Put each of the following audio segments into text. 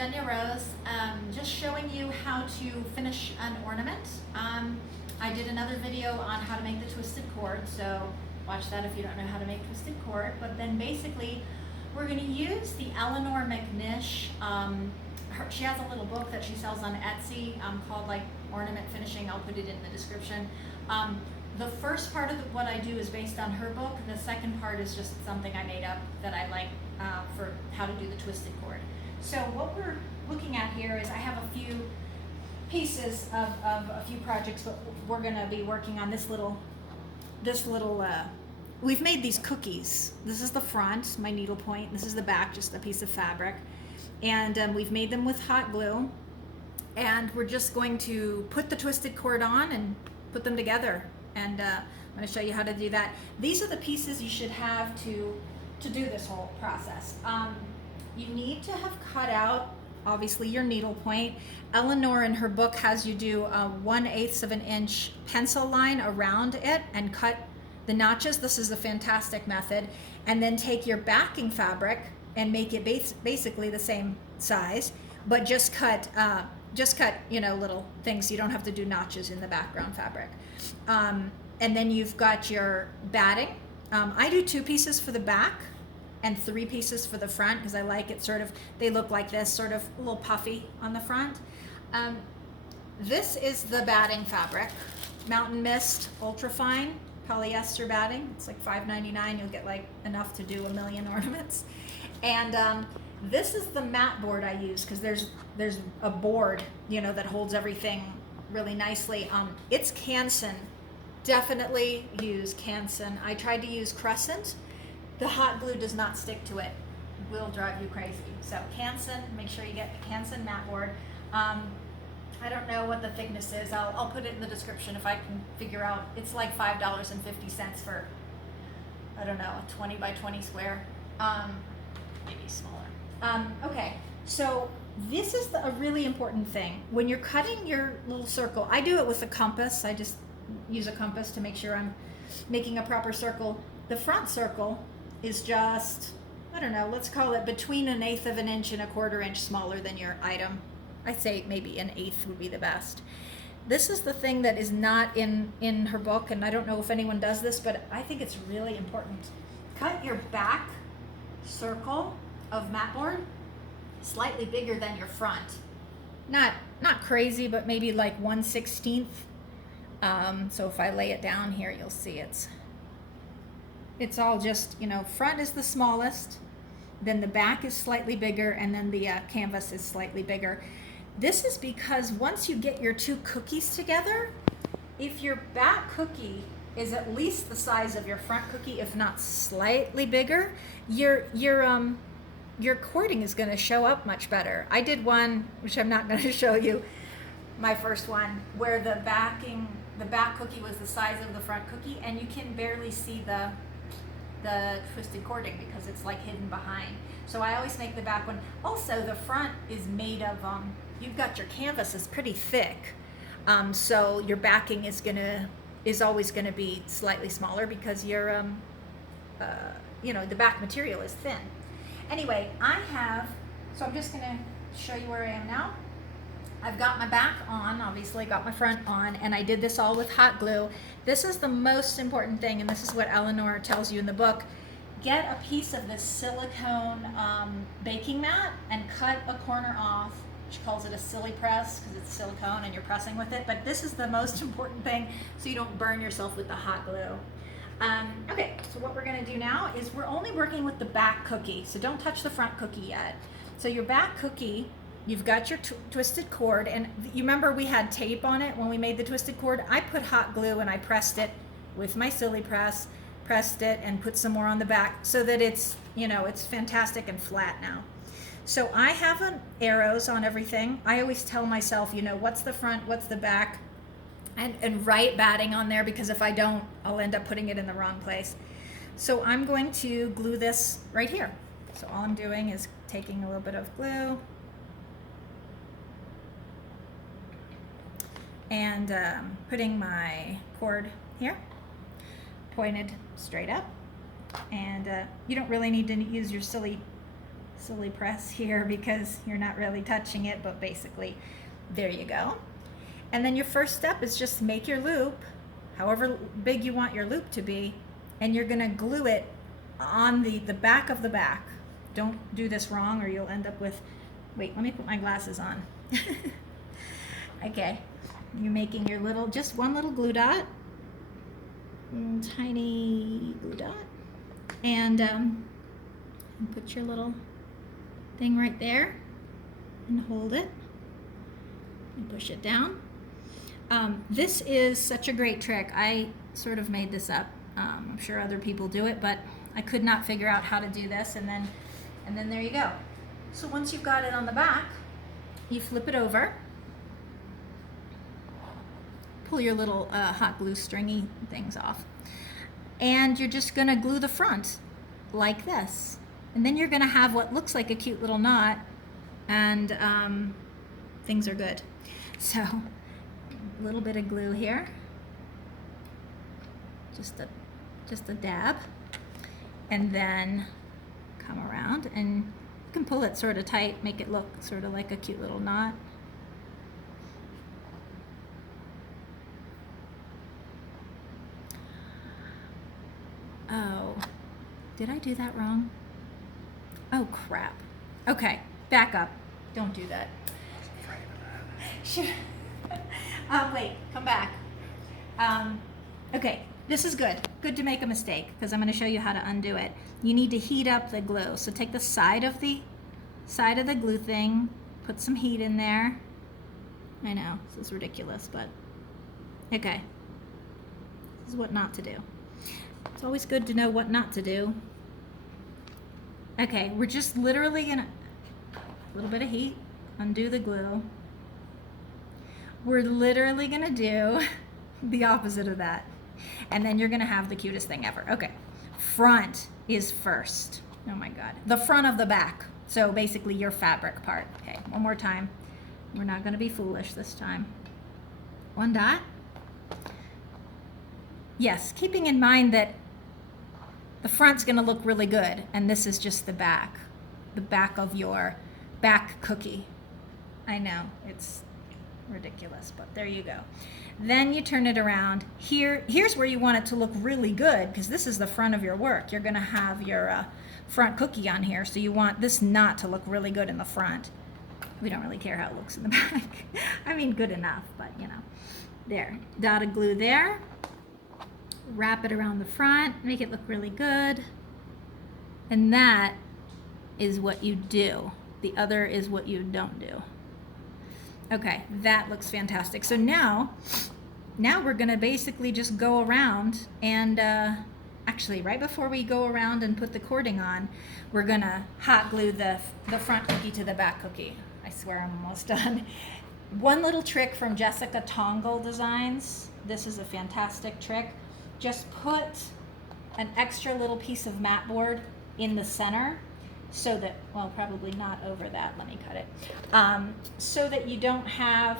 Jenya Rose, just showing you how to finish an ornament. I did another video on how to make the twisted cord, so watch that if you don't know how to make twisted cord. But then basically, we're going to use the Eleanor McNish. She has a little book that she sells on Etsy called like Ornament Finishing. I'll put it in the description. The first part of what I do is based on her book. The second part is just something I made up that I like for how to do the twisted cord. So what we're looking at here is I have a few pieces of a few projects, but we're going to be working on this little, we've made these cookies. This is the front, my needlepoint. This is the back, just a piece of fabric. And we've made them with hot glue. And we're just going to put the twisted cord on and put them together. And I'm going to show you how to do that. These are the pieces you should have to do this whole process. You need to have cut out, obviously, your needlepoint. Eleanor in her book has you do a 1/8 of an inch pencil line around it and cut the notches. This is a fantastic method. And then take your backing fabric and make it basically the same size, but just cut little things. You don't have to do notches in the background fabric. And then you've got your batting. I do 2 pieces for the back and 3 pieces for the front because I like it they look like this, sort of a little puffy on the front. This is the batting fabric, Mountain Mist Ultra Fine polyester batting. It's like $5.99. You'll get like enough to do a million ornaments. And this is the mat board I use because there's a board, that holds everything really nicely. It's Canson. Definitely use Canson. I tried to use Crescent. The hot glue does not stick to it. Will drive you crazy. So Canson, make sure you get the Canson mat board. I don't know what the thickness is. I'll put it in the description if I can figure out. It's like $5.50 for, I don't know, a 20 by 20 square. Maybe smaller. Okay, so this is a really important thing. When you're cutting your little circle, I do it with a compass. I just use a compass to make sure I'm making a proper circle. The front circle is just, I don't know, let's call it between 1/8 of an inch and 1/4 inch smaller than your item. I'd say maybe 1/8 would be the best. This is the thing that is not in her book, and I don't know if anyone does this, but I think it's really important. Cut your back circle of mat board slightly bigger than your front. Not crazy, but maybe like 1/16. So if I lay it down here, you'll see it's all just, front is the smallest, then the back is slightly bigger, and then the canvas is slightly bigger. This is because once you get your 2 cookies together, if your back cookie is at least the size of your front cookie, if not slightly bigger, your cording is going to show up much better. I did one, which I'm not going to show you, my first one, where the back cookie was the size of the front cookie, and you can barely see the twisted cording because it's like hidden behind. So I always make the back one. Also, the front is made of, you've got your canvas is pretty thick, so your backing is always gonna be slightly smaller because your the back material is thin. Anyway, so I'm just gonna show you where I am now. I've got my back on, obviously got my front on, and I did this all with hot glue. This is the most important thing, and this is what Eleanor tells you in the book. Get a piece of this silicone baking mat and cut a corner off. She calls it a silly press because it's silicone and you're pressing with it, but this is the most important thing so you don't burn yourself with the hot glue. Okay, so what we're gonna do now is we're only working with the back cookie, so don't touch the front cookie yet. So your back cookie, you've got your twisted cord, and you remember we had tape on it when we made the twisted cord? I put hot glue and I pressed it with my silly press, pressed it and put some more on the back so that it's, it's fantastic and flat now. So I have arrows on everything. I always tell myself, what's the front, what's the back, and write batting on there because if I don't, I'll end up putting it in the wrong place. So I'm going to glue this right here. So all I'm doing is taking a little bit of glue and putting my cord here, pointed straight up. And you don't really need to use your silly silly press here because you're not really touching it, but basically there you go. And then your first step is just make your loop, however big you want your loop to be, and you're gonna glue it on the back of the back. Don't do this wrong or you'll end up with, wait, let me put my glasses on. Okay, you're making your little, just one little glue dot, tiny glue dot, and put your little thing right there and hold it and push it down. This is such a great trick. I sort of made this up. I'm sure other people do it, but I could not figure out how to do this, and then there you go. So once you've got it on the back, you flip it over, pull your little hot glue stringy things off, and you're just gonna glue the front like this. And then you're gonna have what looks like a cute little knot, and things are good. So a little bit of glue here, just a dab, and then come around, and you can pull it sort of tight, make it look sort of like a cute little knot. Oh, did I do that wrong? Oh crap. Okay, back up. Don't do that. Sure. Wait, come back. Okay, this is good. Good to make a mistake because I'm going to show you how to undo it. You need to heat up the glue. So take the side of the glue thing, put some heat in there. I know, this is ridiculous, but okay. This is what not to do. It's always good to know what not to do. Okay, we're just literally gonna, a little bit of heat, undo the glue. We're literally gonna do the opposite of that. And then you're gonna have the cutest thing ever. Okay, front is first. Oh my God, the front of the back. So basically your fabric part. Okay, one more time. We're not gonna be foolish this time. One dot. Yes, keeping in mind that the front's gonna look really good, and this is just the back of your back cookie. I know, it's ridiculous, but there you go. Then you turn it around. Here's where you want it to look really good, because this is the front of your work. You're gonna have your front cookie on here, so you want this knot to look really good in the front. We don't really care how it looks in the back. I mean, good enough, but you know. There, dot of glue there. Wrap it around the front, make it look really good. And that is what you do. The other is what you don't do. Okay, that looks fantastic. So now we're gonna basically just go around and actually right before we go around and put the cording on, we're gonna hot glue the front cookie to the back cookie. I swear I'm almost done. One little trick from Jessica Tongle Designs. This is a fantastic trick. Just put an extra little piece of mat board in the center so that, well, probably not over that, let me cut it, so that you don't have,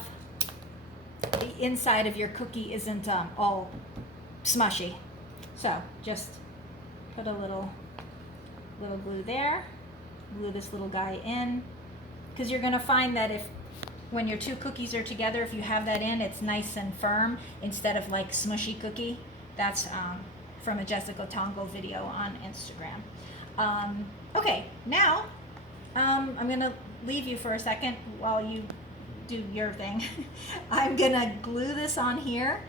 the inside of your cookie isn't all smushy. So just put a little glue there, glue this little guy in, because you're gonna find that when your two cookies are together, if you have that in, it's nice and firm instead of like smushy cookie. That's from a Jessica Tongle video on Instagram. Okay, now I'm gonna leave you for a second while you do your thing. I'm gonna glue this on here,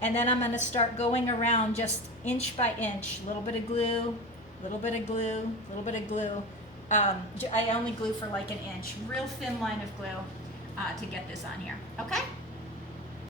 and then I'm gonna start going around just inch by inch, a little bit of glue, a little bit of glue, a little bit of glue. I only glue for like an inch, real thin line of glue to get this on here, okay?